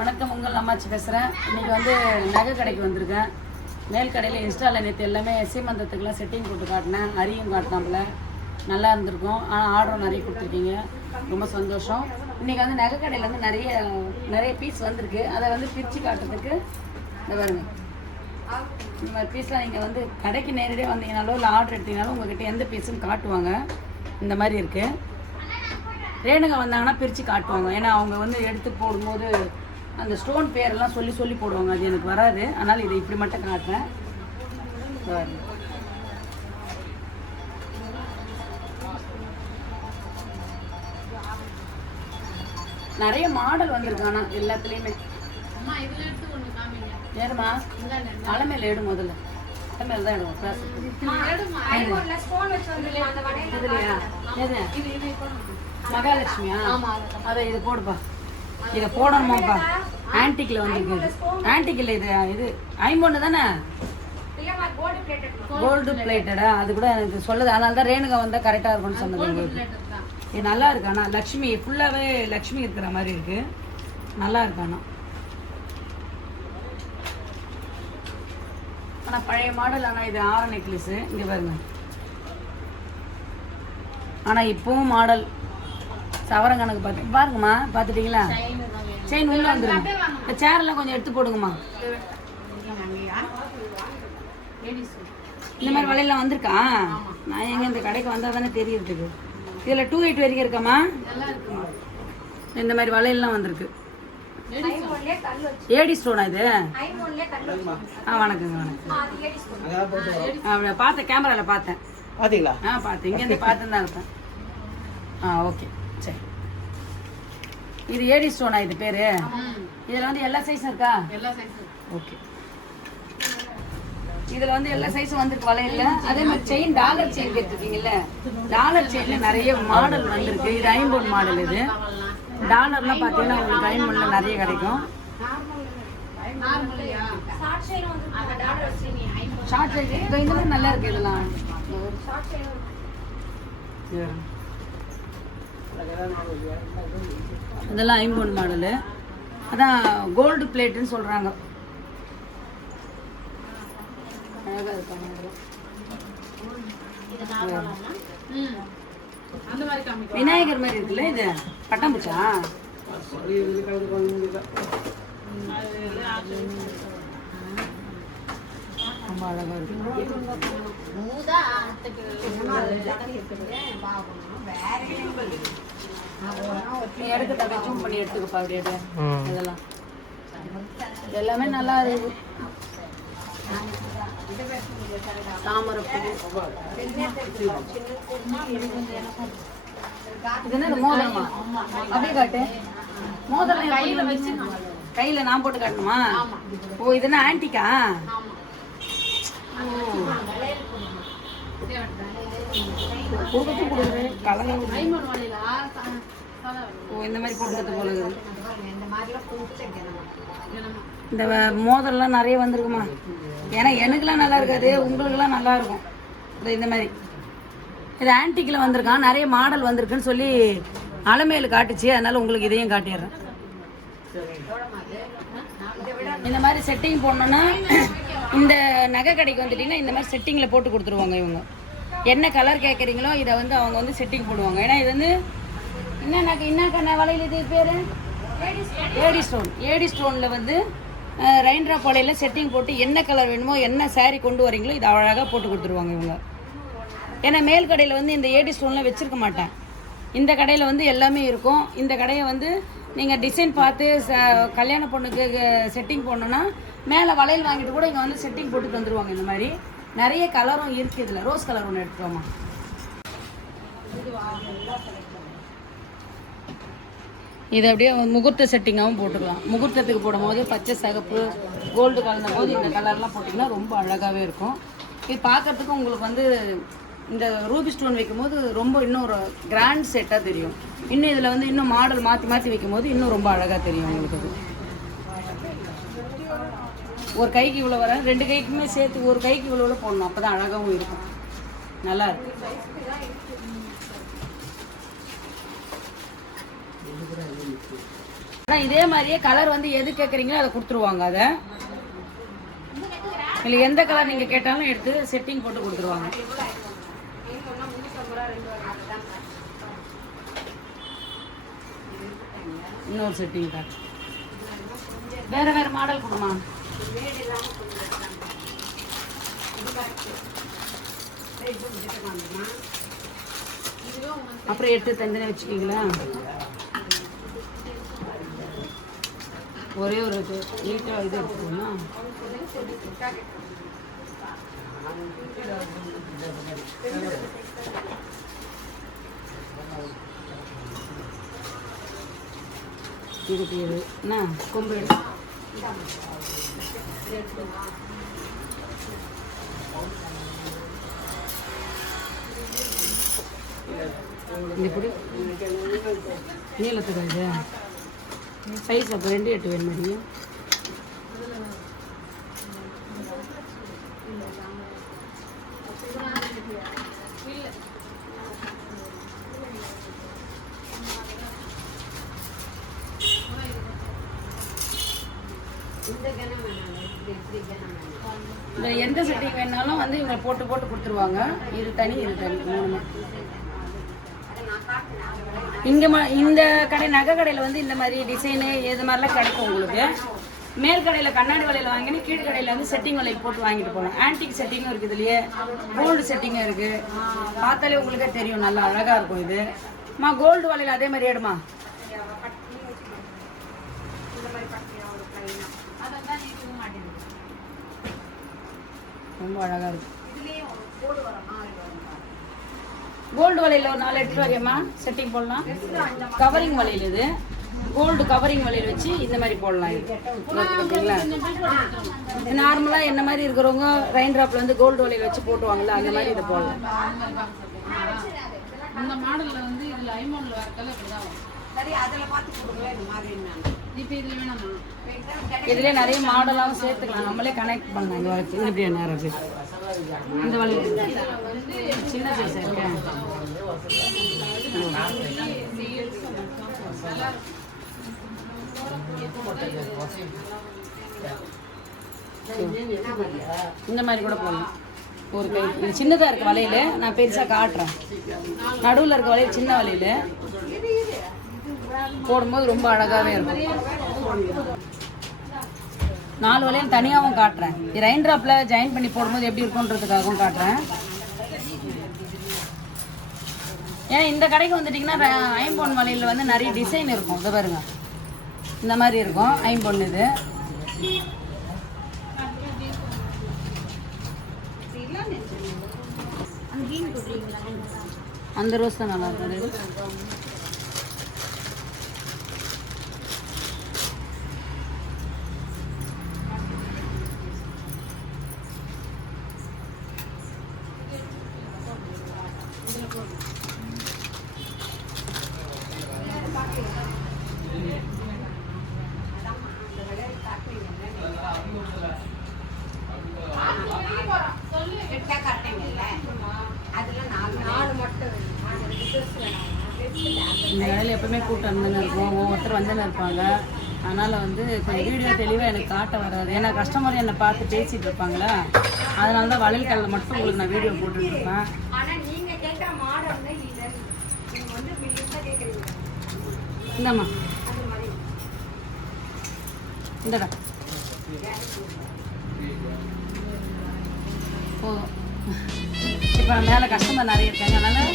வணக்கம், உங்கள் அம்மாச்சி பேசுகிறேன். இன்றைக்கி வந்து நகை கடைக்கு வந்திருக்கேன். மேல் கடையில் இன்ஸ்டாவில் நேற்று எல்லாமே சீமந்தத்துக்கெலாம் செட்டிங் போட்டு காட்டினேன். அரியும் காட்டினாப்புல நல்லா இருந்திருக்கும். ஆனால் ஆர்டர் நிறைய கொடுத்துருக்கீங்க, ரொம்ப சந்தோஷம். இன்றைக்கி வந்து நகை கடையில் வந்து நிறைய பீஸ் வந்திருக்கு. அதை வந்து பிரித்து காட்டுறதுக்கு இந்த பாருங்க, இந்த மாதிரி பீஸ்லாம் நீங்கள் வந்து கடைக்கு நேரடியாக வந்தீங்கனாலோ இல்லை ஆர்டர் எடுத்தீங்கனாலும் உங்கள்கிட்ட எந்த பீஸும் காட்டுவாங்க. இந்த மாதிரி இருக்குது. ரேணுகா வந்தாங்கன்னா பிரித்து காட்டுவாங்க. ஏன்னா அவங்க வந்து எடுத்து போடும்போது அந்த ஸ்டோன் பேரெல்லாம் சொல்லி போடுவாங்க. அது எனக்கு வராது. அதனால் இதை இப்படி மட்டும் காட்டுறேன். நிறைய மாடல் வந்திருக்கு. ஆனால் எல்லாத்துலேயுமே ஏறுமா மலை மேலே எடு, முதல்ல மலை மேலே தான் எடுவோம். இதுலையா எது மகாலட்சுமியா? அதை இது போடுப்பா, இதை போடணுமாப்பா. ஆன்டிக்கில் வந்துருக்கு. ஆன்டிக்கில் இது ஐம்பொண்ணு தானே, கோல்டு பிளேட்டடா? அது கூட எனக்கு சொல்லுது. அதனால தான் ரேணுகா வந்தால் கரெக்டாக இருக்கும்னு சொன்னது உங்களுக்கு. இது நல்லா இருக்கு. ஆனால் லக்ஷ்மி ஃபுல்லாகவே லக்ஷ்மி இருக்கிற மாதிரி இருக்கு. நல்லா இருக்கு. ஆனால் பழைய மாடல். ஆனால் இது ஆர நெக்லஸு. இங்கே பாருங்க. ஆனால் இப்போவும் மாடல் சவரம் கணக்கு பாருங்கம்மா. பார்த்துட்டீங்களா? செயின் உள்ள வந்துருங்க. இந்த சேரெல்லாம் கொஞ்சம் எடுத்து போடுங்கம்மா. இந்த மாதிரி வலையெல்லாம் வந்திருக்கா? நான் எங்க இந்த கடைக்கு வந்தால் தானே தெரியறதுக்கு. இதில் 28 வரைக்கும் இருக்காம்மா. இந்த மாதிரி வலையெல்லாம் வந்திருக்கு. ஏடி ஸ்டோனா இது? வணக்கங்க வணக்கம். பார்த்தேன், கேமராவில் பார்த்தேன். பார்த்தீங்களா? பார்த்தேன். இங்கேருந்து பார்த்து தான் இருப்பேன். ஓகே சரி. இது ஏடி ஸ்டோனா இது பேரு? இதில் வந்து எல்லா சைஸும் இருக்கா? ஓகே. இதில் வந்து எல்லா சைஸும் வந்துருக்கு வலையில. அதே மாதிரி செயின், டாலர் செயின் கேட்டுருக்கீங்கல்ல, டாலர் செயினில் நிறைய மாடல் வந்திருக்கு. இது ஐம்பொன் மாடல். இது டாலர்லாம் பார்த்தீங்கன்னா உங்களுக்கு ஐம்பொன்ல நிறைய கிடைக்கும். ஷார்ட் சைஸ் இந்த மாதிரி நல்லா இருக்கு. இதெல்லாம் இதெல்லாம் ஐம்பொன் மாடலு. அதான் கோல்டு பிளேட்டுன்னு சொல்கிறாங்க. அழகாக இருக்காங்க. விநாயகர் மாதிரி இருக்குல்ல இது? பட்டாம்பூச்சா? ரொம்ப அழகாக இருக்கு. எடுக்க தப்பி ஜூம் பண்ணி எடுத்துக்கப்பா. அப்படியே இதெல்லாம் எல்லாமே நல்லா இருக்கு. தாமரைப்பூ. இது என்ன மோதிரமா? அப்படியே காட்டு. மோதிரம் கையில நான் போட்டு காட்டணுமா? ஓ, இது என்ன ஆன்டிக்கா? ஓ, இந்த மாதிரி போட்டு போல இருக்குது. இந்த மோதல்லாம் நிறைய வந்திருக்குமா? ஏன்னா எனக்குலாம் நல்லா இருக்காது, உங்களுக்குலாம் நல்லா இருக்கும். இந்த மாதிரி இது ஆன்டிக்கில் வந்திருக்கான். நிறைய மாடல் வந்திருக்குன்னு சொல்லி அலமேலு காட்டுச்சு. அதனால உங்களுக்கு இதையும் காட்டிடுறேன். இந்த மாதிரி செட்டிங் போடணுன்னா இந்த நகை கடைக்கு வந்துட்டீங்கன்னா இந்த மாதிரி செட்டிங்கில் போட்டு கொடுத்துருவாங்க. இவங்க என்ன கலர் கேட்குறீங்களோ இதை வந்து அவங்க வந்து செட்டிங் போடுவாங்க. ஏன்னா இது வந்து என்ன வலையில் இது பேர் ஏடி ஸ்டோன். ஏடி ஸ்டோனில் வந்து ரெயின்ட்ராப் வலையில் செட்டிங் போட்டு என்ன கலர் வேணுமோ, என்ன சாரீ கொண்டு வரீங்களோ இதை அழகாக போட்டு கொடுத்துருவாங்க இவங்க. ஏன்னா மேல் கடையில் வந்து இந்த ஏடி ஸ்டோன்லாம் வச்சுருக்க மாட்டேன். இந்த கடையில் வந்து எல்லாமே இருக்கும். இந்த கடையை வந்து நீங்கள் டிசைன் பார்த்து கல்யாண பொண்ணுக்கு செட்டிங் போடணுன்னா மேலே வளையல் வாங்கிட்டு கூட இங்கே வந்து செட்டிங் போட்டு தந்துடுவாங்க. இந்த மாதிரி நிறைய கலரும் இருக்குது. இதில் ரோஸ் கலர் ஒன்று எடுத்துக்கோமா. இது அப்படியே முகூர்த்த செட்டிங்காகவும் போட்டுக்கலாம். முகூர்த்தத்துக்கு போடும்போது பச்சை சகப்பு கோல்டு கலந்த போது இந்த கலர்லாம் போட்டிங்கன்னா ரொம்ப அழகாகவே இருக்கும். இது பார்க்குறதுக்கு உங்களுக்கு வந்து இந்த ரூபி ஸ்டோன் வைக்கும் போது ரொம்ப இன்னும் ஒரு கிராண்ட் செட்டாக தெரியும். இன்னும் இதில் வந்து இன்னும் மாடல் மாற்றி வைக்கும் போது இன்னும் ரொம்ப அழகாக தெரியும் உங்களுக்கு. அது ஒரு கைக்கு இவ்வளோ வர, 2 கைக்குமே சேர்த்து ஒரு கைக்கு இவ்வளோ போடணும். அப்போ தான் அழகாகவும் இருக்கும். நல்லா இருக்கு. ஆனால் இதே மாதிரியே கலர் வந்து எது கேட்குறீங்களோ அதை கொடுத்துருவாங்க. அதை இல்லை எந்த கலர் நீங்கள் கேட்டாலும் எடுத்து செட்டிங் போட்டு கொடுத்துருவாங்க. இன்னொரு செட்டிங் கார்டு வேறு வேறு மாடல் கொடுமா. அப்புறம் எடுத்து தந்தனே வச்சுக்கிங்களா. ஒரே ஒரு இது நீட்டாக இது எடுத்துக்கோங்களா. இதுக்கு இது என்ன கொம்பு எடுத்து இப்படி நீளத்துக்கு இது சைஸ் அப்போ 2 8 வேணும் மாதிரியும். எந்த செட்டிங் வேணாலும் வந்து இவங்க போட்டு போட்டு கொடுத்துருவாங்க. இது தனி இது தனி 3. இங்கே இந்த கடை நகை கடையில் வந்து இந்த மாதிரி டிசைனு இது மாதிரிலாம் கிடைக்கும் உங்களுக்கு. மேல் கடையில் கண்ணாடி வளையல் வாங்கினு கீழ் கடையில் வந்து செட்டிங் வளையல் போட்டு வாங்கிட்டு போகலாம். ஆன்டிக் செட்டிங்கும் இருக்குது, இதுலேயே கோல்டு செட்டிங்கும் இருக்குது. பார்த்தாலே உங்களுக்கே தெரியும், நல்லா அழகாக இருக்கும் இது. கோல்டு வளையல் அதே மாதிரி எடுமா. ரொம்ப அழகாக இருக்கும். கோல்டு வளையல் ஒரு 4 எடுத்துட்டு வரையம்மா, செட்டிங் போடலாம். கவரிங் வளையல் இது, கோல்டு கவரிங் வளையல் வச்சு இந்த மாதிரி போடலாம். இது பார்த்தீங்களா, நார்மலாக என்ன மாதிரி இருக்கிறவங்க ரெயின் ட்ராப்ல வந்து கோல்டு வளையல் வச்சு போட்டுவாங்கல்ல, அந்த மாதிரி இதை போடலாம். இந்த மாடலில் வந்து இதில் ஐமோனில் வரக்கல இப்படி தான் வரும். சரி, அதில் பார்த்து கொடுங்களேன். இந்த மாதிரி இப்போ இதில் வேணாமா, இதுலேயே நிறைய மாடலாகவும் சேர்த்துக்கலாம். நம்மளே கனெக்ட் பண்ணலாம். இந்த வளைச்சு இது இப்படியே நேரம் இருக்குது. இந்த வளையல் வந்து சின்ன சைஸாக இருக்கேன். இந்த மாதிரி கூட போடலாம். ஒரு கை இது சின்னதாக இருக்க வளையல் நான் பெருசாக காட்டுறேன். நடுவில் இருக்க வளையல் சின்ன வளையல் போடும்போது ரொம்ப அழகாகவே இருக்கும். 4 வளையல் தனியாகவும் காட்டுறேன். ரெயின் ட்ராப்பில் ஜாயின் பண்ணி போடும்போது எப்படி இருக்குன்றதுக்காகவும் காட்டுறேன். ஏன்னா இந்த கடைக்கு வந்துட்டிங்கன்னா ஐம்பொன் வளையல் வந்து நிறைய டிசைன் இருக்கும். இதை பாருங்க, இந்த மாதிரி இருக்கும் ஐம்பொன். இது அந்த ரோஸ் தான் நல்லா இருக்குது. இந்த கடையில் எப்பவுமே கூட்டம் வந்துன்னு இருக்கும், ஒவ்வொருத்தர் வந்துன்னு இருப்பாங்க. அதனால் வந்து கொஞ்சம் வீடியோ தெளிவாக எனக்கு காட்ட வராது. ஏன்னா கஸ்டமர் என்னை பார்த்து பேசிகிட்டு இருப்பாங்களா, அதனால தான் வளையல் கடையில் மட்டும் உங்களுக்கு நான் வீடியோ போட்டுருப்பேன். இந்தாம்மா, இந்தடா போதும். இப்போ மேலே கஸ்டமர் நிறைய இருக்காங்க, அதனால்